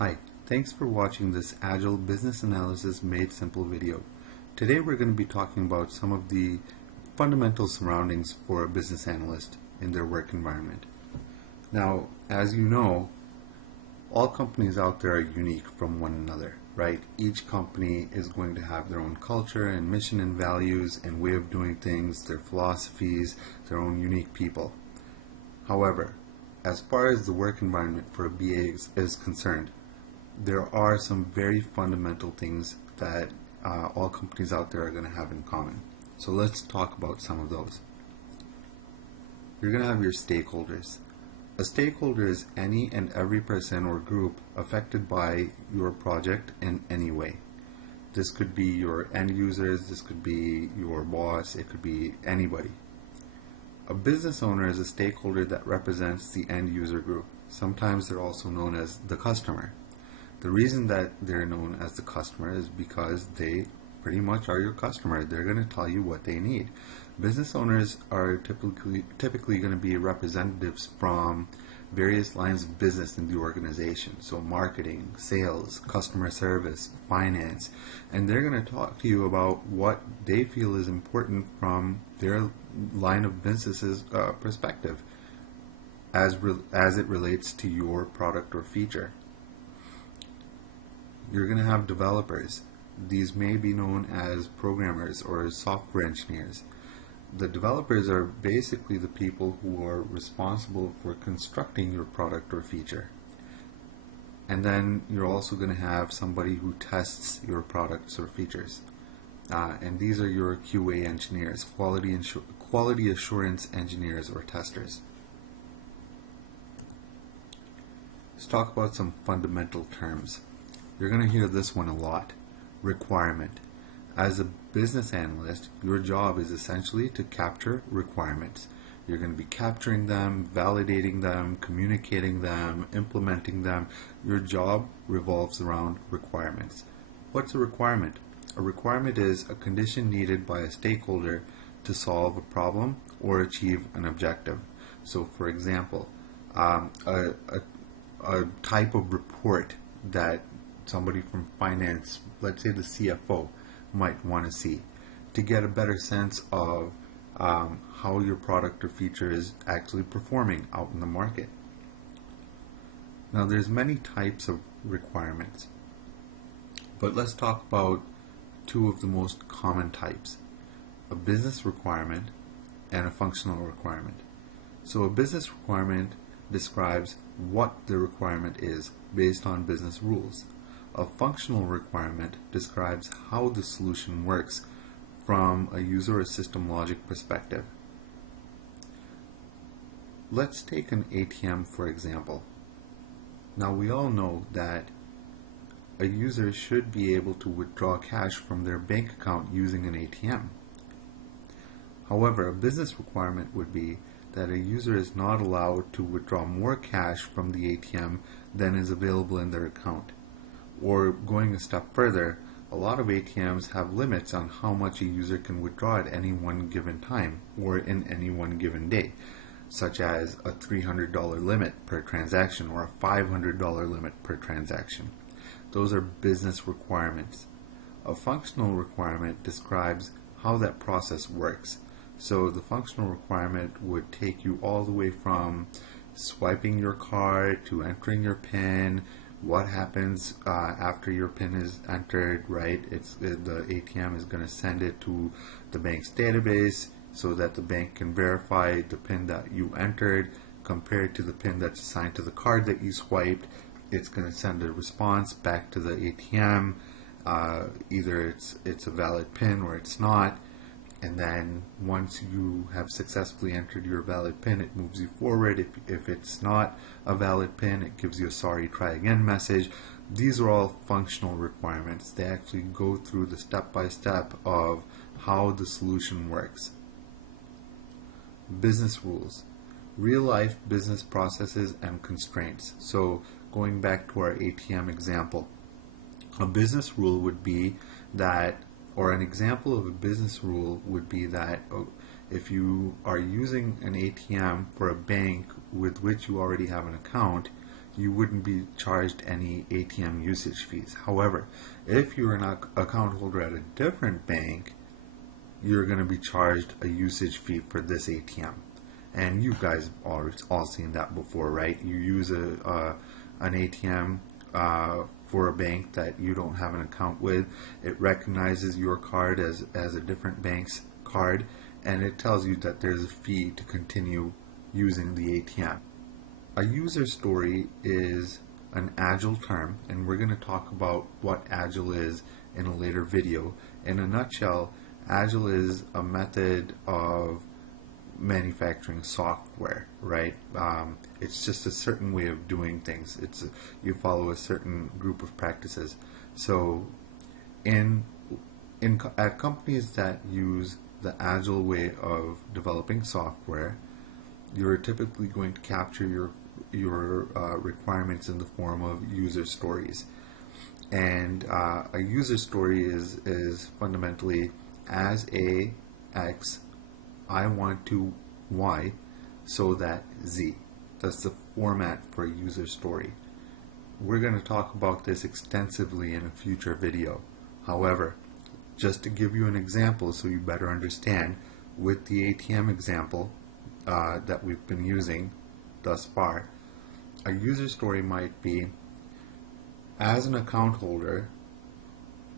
Hi, thanks for watching this Agile Business Analysis Made Simple video. Today we're going to be talking about some of the fundamental surroundings for a business analyst in their work environment. Now, as you know, all companies out there are unique from one another, right? Each company is going to have their own culture and mission and values and way of doing things, their philosophies, their own unique people. However, as far as the work environment for a BA is concerned, there are some very fundamental things that all companies out there are going to have in common. So let's talk about some of those. You're going to have your stakeholders. A stakeholder is any and every person or group affected by your project in any way. This could be your end users, this could be your boss, it could be anybody. A business owner is a stakeholder that represents the end user group. Sometimes they're also known as the customer. The reason that they're known as the customer is because they pretty much are your customer. They're going to tell you what they need. Business owners are typically going to be representatives from various lines of business in the organization. So marketing, sales, customer service, finance, and they're going to talk to you about what they feel is important from their line of business's perspective as it relates to your product or feature. You're going to have developers. These may be known as programmers or software engineers. The developers are basically the people who are responsible for constructing your product or feature. And then you're also going to have somebody who tests your products or features. And these are your QA engineers, quality assurance engineers or testers. Let's talk about some fundamental terms. You're going to hear this one a lot. Requirement. As a business analyst, your job is essentially to capture requirements. You're going to be capturing them, validating them, communicating them, implementing them. Your job revolves around requirements. What's a requirement? A requirement is a condition needed by a stakeholder to solve a problem or achieve an objective. So, for example, a type of report that somebody from finance, let's say the CFO, might want to see to get a better sense of how your product or feature is actually performing out in the market. Now, there's many types of requirements, but let's talk about two of the most common types: a business requirement and a functional requirement. So a business requirement describes what the requirement is based on business rules. A functional requirement describes how the solution works from a user or system logic perspective. Let's take an ATM for example. Now, we all know that a user should be able to withdraw cash from their bank account using an ATM. However, a business requirement would be that a user is not allowed to withdraw more cash from the ATM than is available in their account. Or going a step further, a lot of ATMs have limits on how much a user can withdraw at any one given time or in any one given day, such as a $300 limit per transaction or a $500 limit per transaction. Those are business requirements. A functional requirement describes how that process works. So the functional requirement would take you all the way from swiping your card to entering your PIN. What happens after your PIN is entered, right? The ATM is going to send it to the bank's database so that the bank can verify the PIN that you entered compared to the PIN that's assigned to the card that you swiped. It's going to send a response back to the ATM. Either it's a valid PIN or it's not. And then once you have successfully entered your valid PIN, it moves you forward. If it's not a valid PIN, it gives you a sorry, try again message. These are all functional requirements. They actually go through the step-by-step of how the solution works. Business rules. Real-life business processes and constraints. So going back to our ATM example, a business rule would be that, or an example of a business rule would be that if you are using an ATM for a bank with which you already have an account, you wouldn't be charged any ATM usage fees. However, if you're an account holder at a different bank, you're going to be charged a usage fee for this ATM. And you guys all seen that before, right? You use an ATM for a bank that you don't have an account with. It recognizes your card as a different bank's card, and it tells you that there's a fee to continue using the ATM. A user story is an Agile term, and we're going to talk about what Agile is in a later video. In a nutshell, Agile is a method of manufacturing software, right? It's just a certain way of doing things. You follow a certain group of practices. So, at companies that use the Agile way of developing software, you're typically going to capture your requirements in the form of user stories. And a user story is fundamentally, as A, X, I want to Y, so that Z. That's the format for a user story. We're going to talk about this extensively in a future video. However, just to give you an example so you better understand, with the ATM example that we've been using thus far, a user story might be, as an account holder,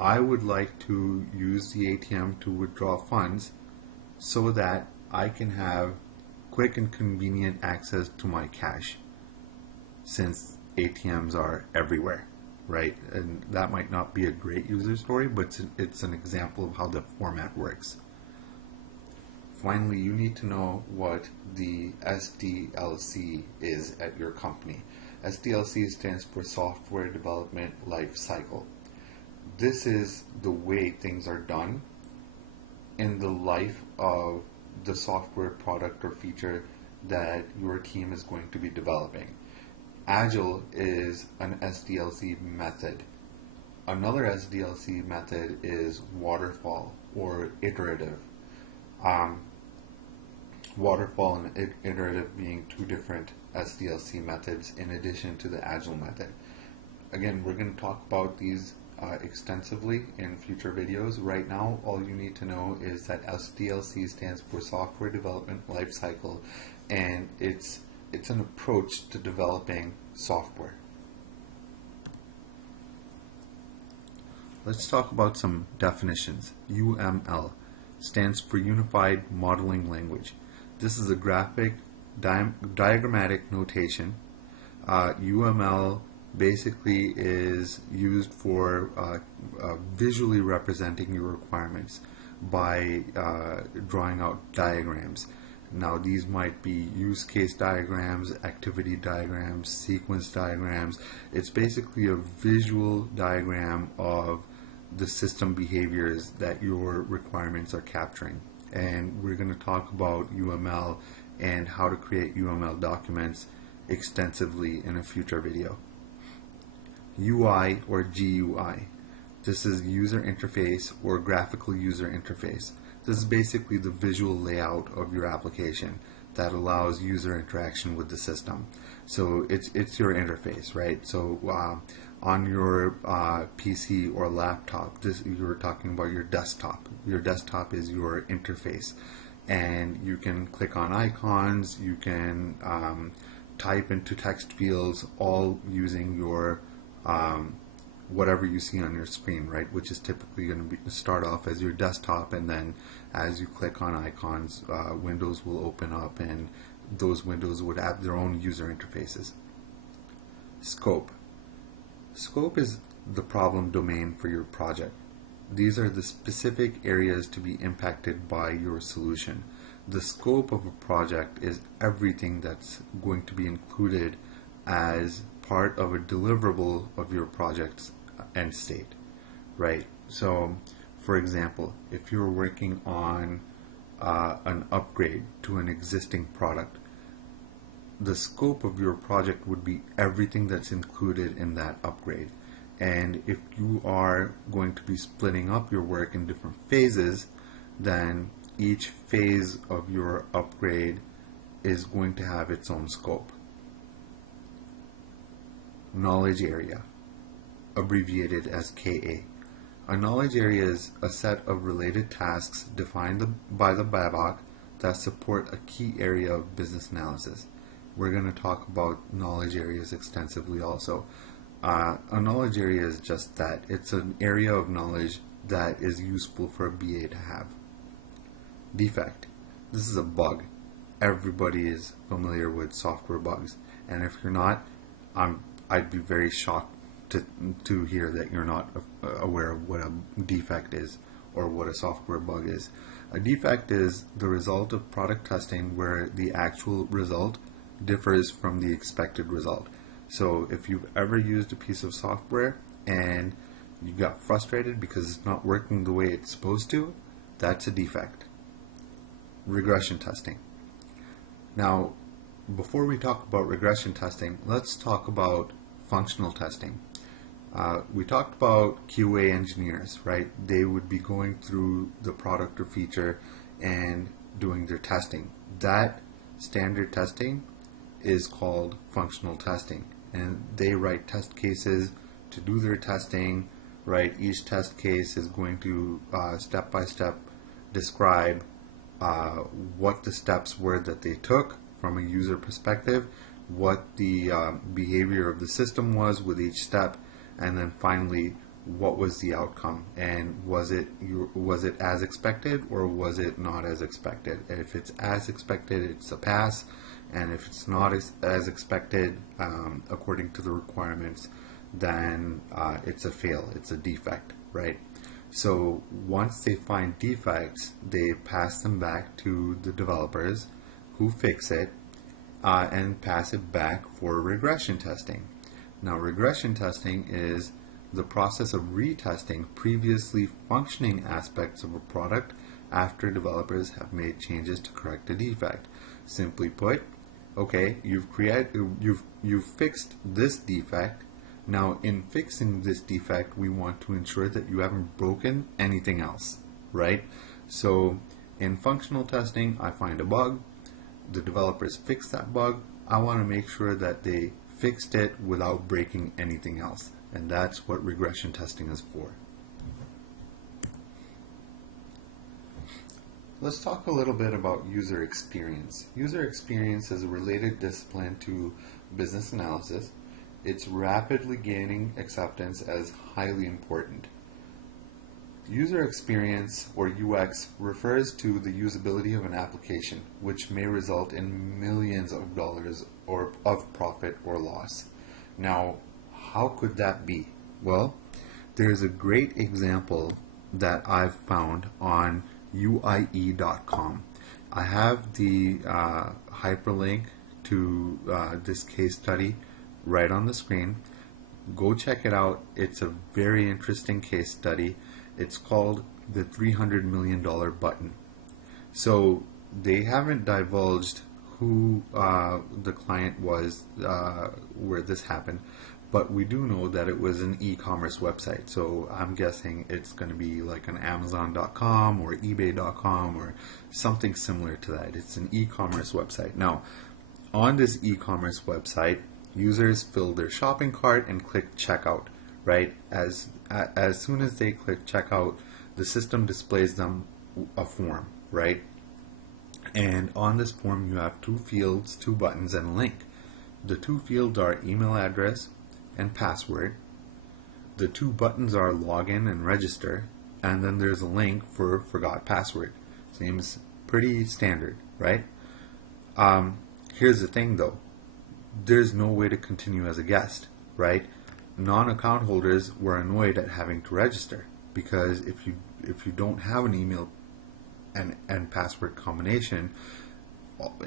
I would like to use the ATM to withdraw funds so that I can have quick and convenient access to my cash, since ATMs are everywhere, right? And that might not be a great user story, but it's an example of how the format works. Finally, you need to know what the SDLC is at your company. SDLC stands for Software Development Life Cycle. This is the way things are done in the life of the software product or feature that your team is going to be developing. Agile is an SDLC method. Another SDLC method is waterfall or iterative. Waterfall and iterative being two different SDLC methods in addition to the Agile method. Again, we're going to talk about these extensively in future videos. Right now, all you need to know is that SDLC stands for Software Development Lifecycle, and it's an approach to developing software. Let's talk about some definitions. UML stands for Unified Modeling Language. This is a graphic diagrammatic notation. UML basically is used for visually representing your requirements by drawing out diagrams. Now, these might be use case diagrams, activity diagrams, sequence diagrams. It's basically a visual diagram of the system behaviors that your requirements are capturing. And we're going to talk about UML and how to create UML documents extensively in a future video. UI or GUI. This is user interface or graphical user interface. This is basically the visual layout of your application that allows user interaction with the system. So it's your interface, right? So on your PC or laptop, you're talking about your desktop. Your desktop is your interface, and you can click on icons. You can type into text fields, all using your whatever you see on your screen, right? Which is typically going to start off as your desktop, and then as you click on icons, windows will open up, and those windows would have their own user interfaces. Scope. Scope is the problem domain for your project. These are the specific areas to be impacted by your solution. The scope of a project is everything that's going to be included as part of a deliverable of your project's end state, right? So, for example, if you're working on an upgrade to an existing product, the scope of your project would be everything that's included in that upgrade. And if you are going to be splitting up your work in different phases, then each phase of your upgrade is going to have its own scope. knowledge area, abbreviated as KA. A knowledge area is a set of related tasks defined by the BABAC that support a key area of business analysis. We're going to talk about knowledge areas extensively also. A knowledge area is just that. It's an area of knowledge that is useful for a BA to have. Defect. This is a bug. Everybody is familiar with software bugs, and if you're not, I'd be very shocked to hear that you're not aware of what a defect is or what a software bug is. A defect is the result of product testing where the actual result differs from the expected result. So if you've ever used a piece of software and you got frustrated because it's not working the way it's supposed to, that's a defect. Regression testing. Now, before we talk about regression testing, let's talk about functional testing. We talked about QA engineers, right? They would be going through the product or feature and doing their testing. That standard testing is called functional testing, and they write test cases to do their testing, right? Each test case is going to step by step describe what the steps were that they took from a user perspective, what the behavior of the system was with each step, and then finally what was the outcome, and was it as expected or was it not as expected. And if it's as expected, it's a pass, and if it's not as expected according to the requirements, then it's a fail, it's a defect, right? So once they find defects, they pass them back to the developers who fix it and pass it back for regression testing. Now, regression testing is the process of retesting previously functioning aspects of a product after developers have made changes to correct a defect. Simply put, okay, you've fixed this defect. Now, in fixing this defect, we want to ensure that you haven't broken anything else, right? So, in functional testing, I find a bug. The developers fix that bug. I want to make sure that they fixed it without breaking anything else. And that's what regression testing is for. Let's talk a little bit about user experience. User experience is a related discipline to business analysis. It's rapidly gaining acceptance as highly important. User experience, or UX, refers to the usability of an application, which may result in millions of dollars of profit or loss. Now, how could that be? Well, there's a great example that I've found on uie.com. I have the hyperlink to this case study right on the screen. Go check it out. It's a very interesting case study. It's called the $300 million button. So they haven't divulged who the client was where this happened, but we do know that it was an e-commerce website. So I'm guessing it's going to be like an Amazon.com or eBay.com or something similar to that. It's an e-commerce website. Now, on this e-commerce website, users fill their shopping cart and click checkout, right? As soon as they click checkout, the system displays them a form, right? And on this form, you have two fields, two buttons, and a link. The two fields are email address and password. The two buttons are login and register, and then there's a link for forgot password. Seems pretty standard, right? Here's the thing though. There's no way to continue as a guest, right? Non-account holders were annoyed at having to register, because if you don't have an email and password combination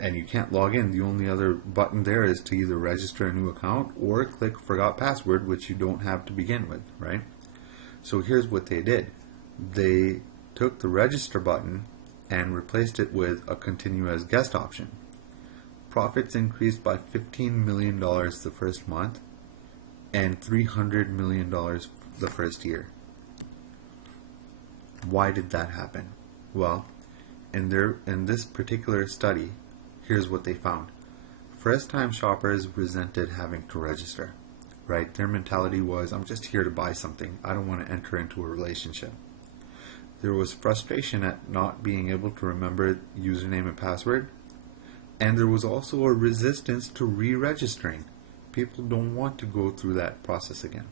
and you can't log in, the only other button there is to either register a new account or click forgot password, which you don't have to begin with, right? So here's what they did. They took the register button and replaced it with a continue as guest option. Profits increased by $15 million the first month and $300 million the first year. Why did that happen? Well, in this particular study, here's what they found. First-time shoppers resented having to register. right? Their mentality was, I'm just here to buy something. I don't want to enter into a relationship. There was frustration at not being able to remember username and password. And there was also a resistance to re-registering. People don't want to go through that process again.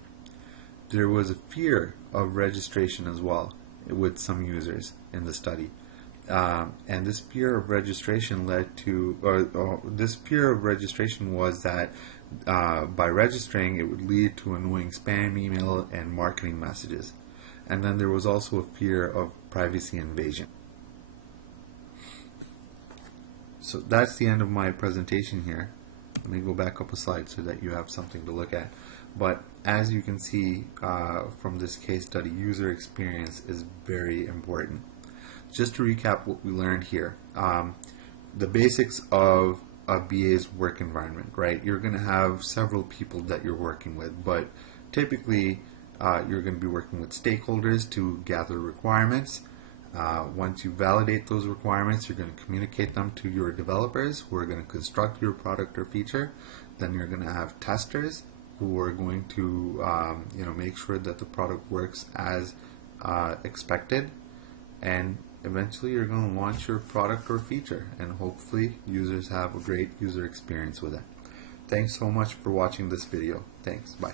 There was a fear of registration as well with some users in the study. And this fear of registration was that by registering it would lead to annoying spam email and marketing messages. And then there was also a fear of privacy invasion. So that's the end of my presentation here. Let me go back up a slide so that you have something to look at. But as you can see from this case study, user experience is very important. Just to recap what we learned here, the basics of a BA's work environment, right? You're going to have several people that you're working with, but typically you're going to be working with stakeholders to gather requirements. Once you validate those requirements, you're going to communicate them to your developers who are going to construct your product or feature. Then you're going to have testers who are going to make sure that the product works as expected. And eventually you're going to launch your product or feature, and hopefully users have a great user experience with it. Thanks so much for watching this video. Thanks. Bye.